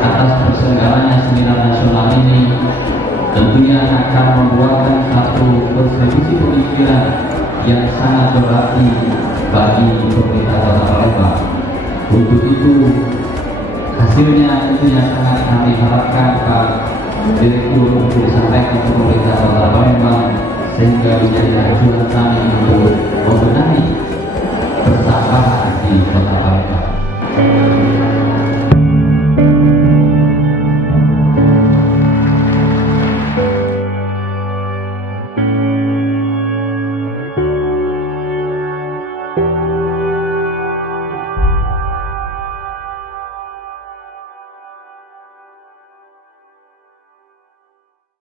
Atas terselenggaranya seminar nasional ini tentunya akan membuahkan satu kontribusi pemikiran yang sangat berarti bagi pemerintah Kota Palembang. Untuk itu hasilnya tentunya sangat kami harapkan Pak Direktur untuk disampaikan ke pemerintah Kota Palembang sehingga menjadi acuan kami